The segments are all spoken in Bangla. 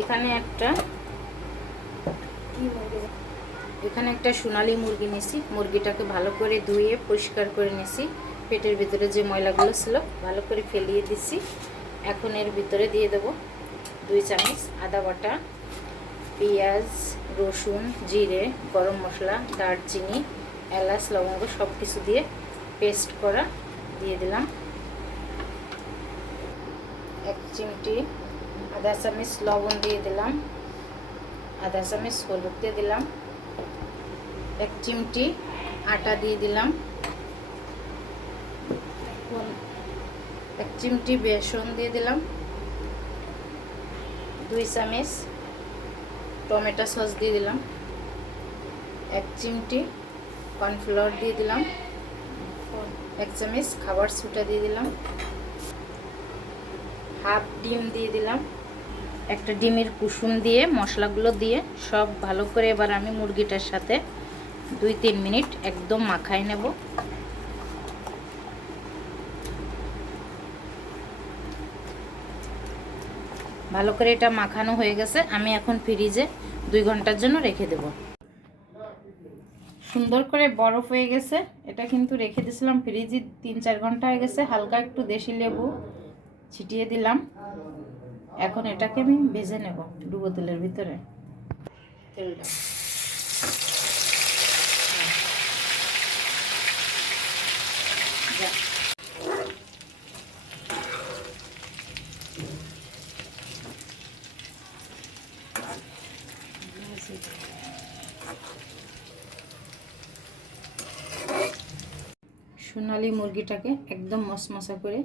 এখানে একটা এখানে একটা সোনালি মুরগি নিছি। মুরগিটাকে ভালো করে ধুয়ে পরিষ্কার করে নিছি। পেটের ভিতরে যে ময়লাগুলো ছিল, ভালো করে ফেলিয়ে দিছি। এখন এর ভিতরে দিয়ে দেব দুই চামচ আদা বাটা, পেঁয়াজ, রসুন, জিরে, গরম মশলা, দারচিনি, এলাচ, লবঙ্গ সব কিছু দিয়ে পেস্ট করা দিয়ে দিলাম। এক চিমটি আধা চামচ, লবণ দিয়ে দিলাম। আধা চামচ, হলুদ দিয়ে দিলাম। এক চিমটি আটা দিয়ে দিলাম। এক চিমটি বেসন দিয়ে দিলাম। দুই চামচ টমেটো সস দিয়ে দিলাম। এক চিমটি কর্নফ্লাওয়ার দিয়ে দিলাম। এক চামচ খাবার সুটা দিয়ে দিলাম। হাফ ডিম দিয়ে দিলাম। একটা ডিমের কুসুম দিয়ে, মশলাগুলো দিয়ে সব ভালো করে এবার আমি মুরগিটার সাথে দুই তিন মিনিট একদম মাখায় নেব। ভালো করে এটা মাখানো হয়ে গেছে, আমি এখন ফ্রিজে দুই ঘণ্টার জন্য রেখে দেব। সুন্দর করে বরফ হয়ে গেছে, এটা কিন্তু রেখে দিয়েছিলাম ফ্রিজে তিন চার ঘণ্টা হয়ে গেছে, হালকা একটু দেশি লেবু ছিটিয়ে দিলাম। এখন এটাকে আমি ভেজে নেব ডুবো তেলের ভিতরে। তেলটা। সোনালি মুরগিটাকে একদম মশমশা করে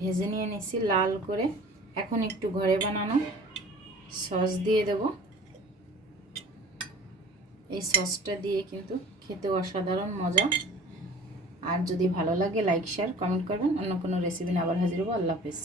ভেজে নিয়ে নিছি লাল করে। এখন একটু ঘরে বানানো সস দিয়ে দেব। এই সসটা দিয়ে কিন্তু খেতে অসাধারণ মজা। আর যদি ভালো লাগে লাইক শেয়ার কমেন্ট করবেন। অন্য কোনো রেসিপি নিয়ে আবার হাজির হব। আল্লাহ হাফিজ।